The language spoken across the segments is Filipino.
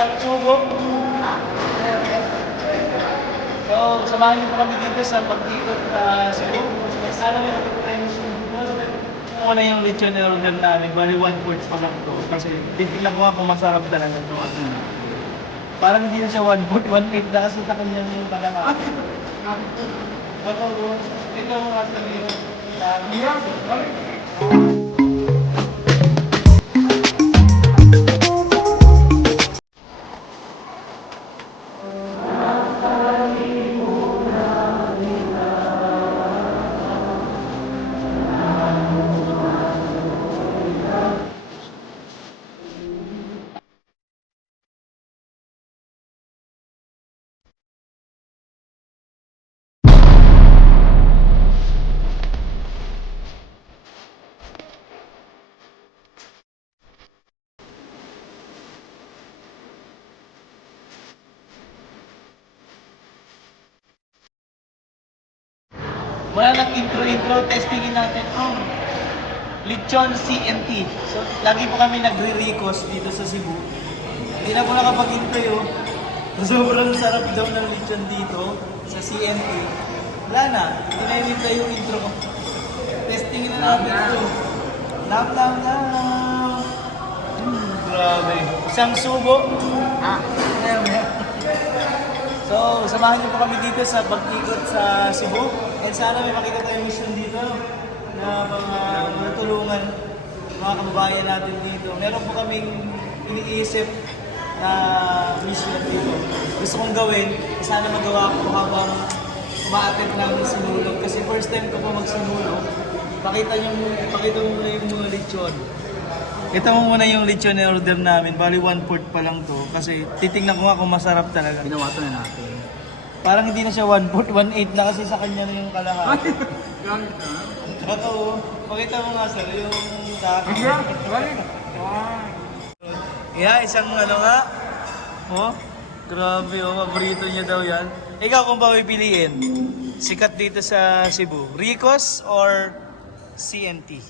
isang tubo. So, samahan niyo po kami dito sa pag-ikot Cebu. Sana may makikita tayo yung una yung lechon na order namin. Bali 1/4 pa lang to. Kasi titignan ko nga kung masarap talaga to. Parang hindi na siya 1/4, 1/8 na kasi sa kanyang kalama. Ako, ikaw ang sabihin. Wala nang intro, testingin natin ang lechon CNT. So, lagi po kami nagre-request dito sa Cebu. Hindi na po nakapag-intro yun. Sobrang sarap daw ng lechon dito sa CNT. Wala na, hindi na hinintay yung intro ko. Testingin na natin ito. Nam. Grabe. Isang subo. So, samahan niyo po kami dito sa pag-ikot sa Cebu. And sana may makita tayong mission dito na mga tulungan mga kababayan natin dito. Meron po kaming iniisip na mission dito. Gusto kong gawin, sana magawa ko habang umaatit namin sinulog. Kasi first time ko po magsinulog. Pakita mo muna yung mga lechon. Ito mo muna yung lechon na order namin. Bali 1/4 pa lang to. Kasi titingnan ko nga kung masarap talaga. Ginawato na natin. Parang hindi na siya 1/4, 1/8 na kasi sa kanya na yung kalahati. Gamit ka? Totoo. Pakita mo nga sir, yung dami. Yeah, isang ano nga. Oh, grabe oh, paborito niya daw yan. Ikaw kung ba pipiliin, sikat dito sa Cebu, Ricos or CNT?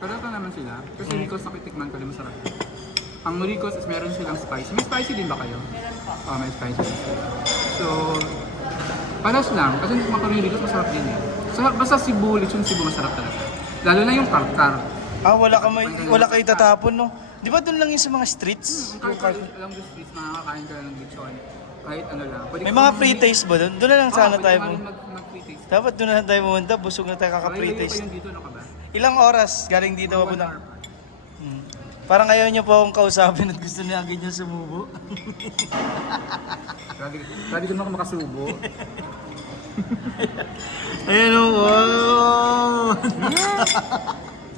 Pero ito naman sila. Kasi Ricos nakitikman ko, di masarap. Ang Ricos is meron silang spicy. May spicy din ba kayo? Meron pa. Oh, may spicy din sila. So, panas lang. Kasi makaroon yung Ricos masarap din eh. So, basta Cebu, lechon Cebu masarap talaga. Lalo na yung tartar. Ah, wala kayo tatapon no? Di ba doon lang yung sa mga streets? Yung tartar, alam mo streets, makakain ka lang ng lechon. Kahit ano lang. Pwede May ka mga mamili- free taste ba doon? Doon na lang sana Oo, tayo. pwede ka rin mag-free taste. Dapat doon na lang tayo pumunta, busog na tayo kaka-free Malayo pa taste. yun dito, ano ka ba? Ilang oras galing dito Mga ako 1 na? hour pa. Parang ayaw niyo po akong kausapin at gusto niya agad niya sumubo. Lagi doon ako makasubo. Ayan o, wow!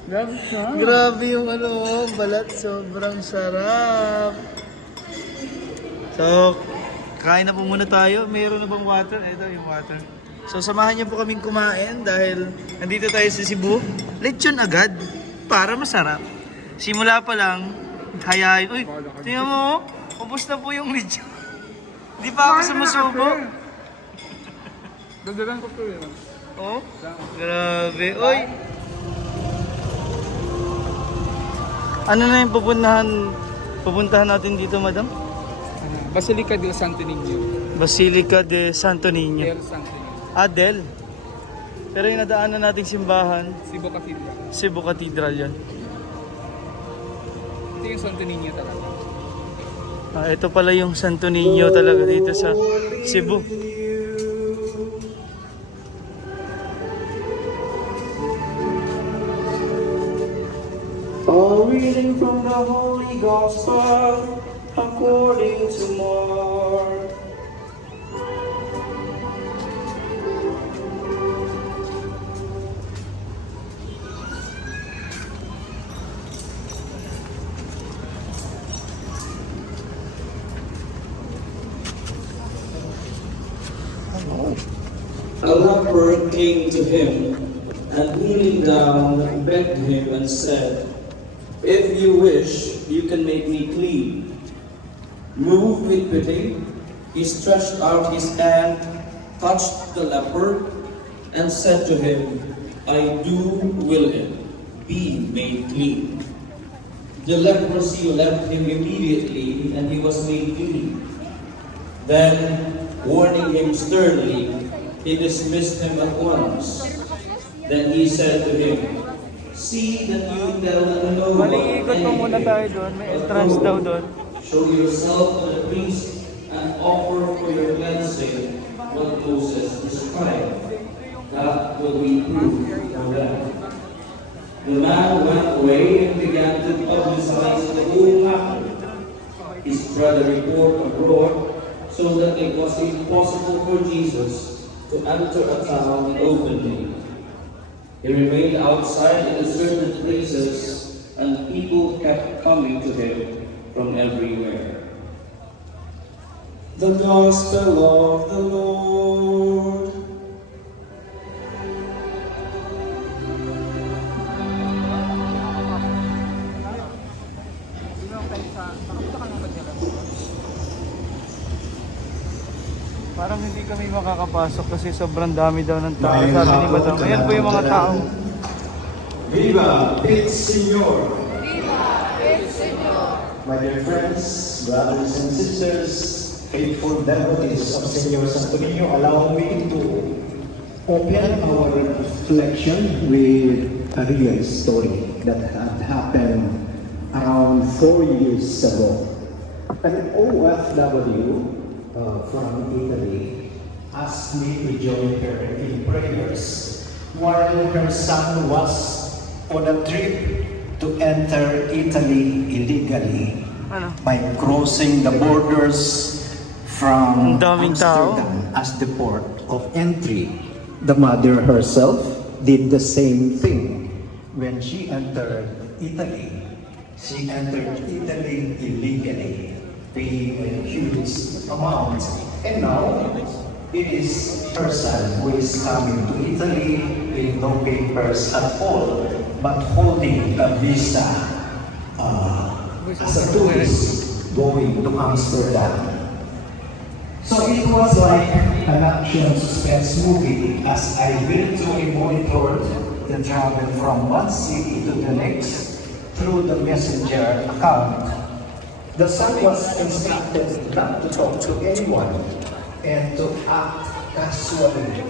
Grabe siya. Grabe yung ano, balat, sobrang sarap. So, kain na po muna tayo. Mayroon na bang water? Ito yung water. So, samahan niyo po kaming kumain dahil nandito tayo sa Cebu. Lechon agad para masarap. Simula pa lang, hayain. Uy, tingnan mo, ubos na po yung lechon. Di pa ako sumusubo. Dagdagan ko to yun. Oh, grabe. Uy! Ano na yung pupuntahan natin dito, madam? Basilica del Santo Niño. Basilica de Santo Niño. Del Santo Niño. Adel. Pero yung nadaanan nating simbahan, Cebu Cathedral. Cebu Cathedral yan. Ito yung Santo Niño talaga. Ah, ito pala yung Santo Niño talaga dito sa Cebu. A reading from the Holy Gospel according to Mark. A leper came to him and kneeling down begged him and said, "If you wish, you can make me clean." Moved with pity, he stretched out his hand, touched the leper, and said to him, "I do will it, be made clean." The leprosy left him immediately, and he was made clean. Then, warning him sternly, he dismissed him at once. Then he said to him, "See that you tell no one Maliikot pa muna tayo doon. May entrance daw doon. Show yourself to the priest and offer for your cleansing what Moses prescribed. That will be proof for them." The man went away and began to publicize the whole matter. He spread the report abroad so that it was impossible for Jesus to enter a town openly. He remained outside in deserted places, and people kept coming to him from everywhere. The Gospel of the Lord. Parang hindi kami makakapasok kasi sobrang dami daw ng tao. Sabi ni Madam, ayan po yung mga tao. Viva el Señor! Viva el Señor! My dear friends, brothers and sisters, faithful devotees of Señor Santo Niño, allow me to open our reflection with a real story that had happened around 4 years ago. An OFW from Italy asked me to join her in prayers while her son was on a trip to enter Italy illegally Ano? by crossing the borders from Ang daming tao. Amsterdam as the port of entry. The mother herself did the same thing when she entered Italy. She entered Italy illegally, paying a huge amount. And now, it is her son who is coming to Italy with no papers at all, but holding a visa as a tourist going to Amsterdam. So it was like an action suspense movie as I virtually monitored the travel from one city to the next through the messenger account. The son was instructed not to talk to anyone and to act casually.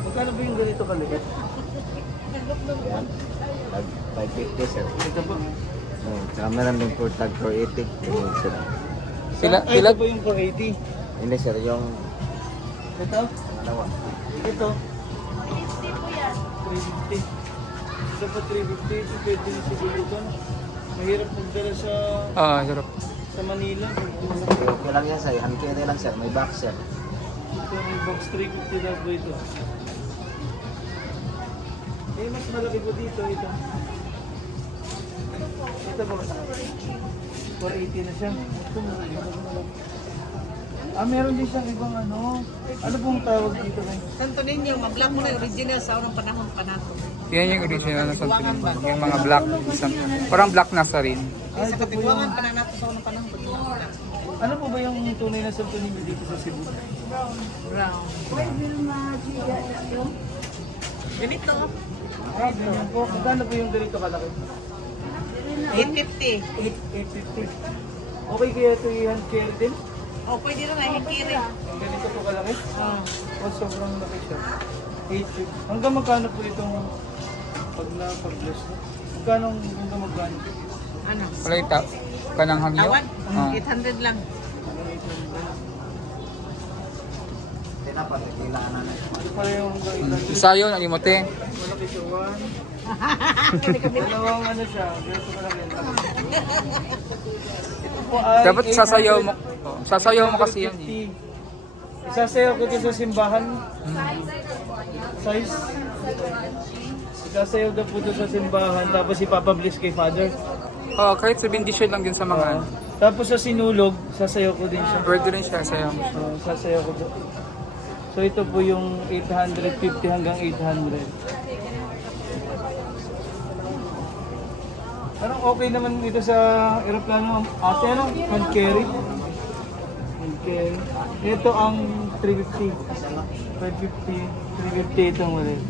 Magkano ba yung ganito kaliit? Yan. Tag 550 sir. Ito po. Oh, tsaka meron din po tag 480. Yun, sir. Sila, Ay, sila, ito po yung 480. Hindi sir, yung Ito? dalawa. Ito? 350. Ito po 350. Ito pwede na siguro ito. Mahirap magdala sarap. sa Manila. Okay lang yan sir, hand carry lang sir, may box sir. Ito yung box 350 daw po ito. Eh, mas malaki po dito. Ito. Ito po. 480 na siya. Ito, malaki. Meron din siyang ibang ano. Ano pong tawag dito kayo? Santo Niño, mag-black mo na original sa unang panahon pa nato. Yan yung original na Santo Niño. Yung mga black, parang black Nazarene. Sa katibuangan pa na nato sa unang panahon. Ano po ba yung tunay na Santo Niño dito sa Cebu? Brown. Ganito. Ganyan po. Magkano po yung ganito kalaki? 850. 850. Okay kaya ito i-hand carry din? Oh, pwede rin na hikiri. Yung ganito po kalaki? Oh. O sobrang laki siya. 850. Hanggang magkano po itong pag-bless mo? Hanggang magkano? Ano? Wala yung kanang hangyo. Tawad? Ah. 800 lang. Ito pala yung Sayo, nalimote. malaki siya. Dalawang ano siya. Ganito malaki. Ito po ay Dapat sasayaw mo. Sasayaw mo kasi yan eh. 850. Isasayaw ko dito sa simbahan. Size. Isasayaw daw po dito sa simbahan. Tapos ipapabliss kay Father. Oh, kahit sa bendisyon lang din sa mga ano. Tapos sa sinulog, sasayaw ko din siya. Pwede rin siya, sayaw mo. Sasayaw ko po. So ito po yung 850 hanggang 800. Parang okay naman dito sa aeroplano. Ate, ano? Hand carry. Hand carry. Ito ang 350. 550. 350 itong ulit.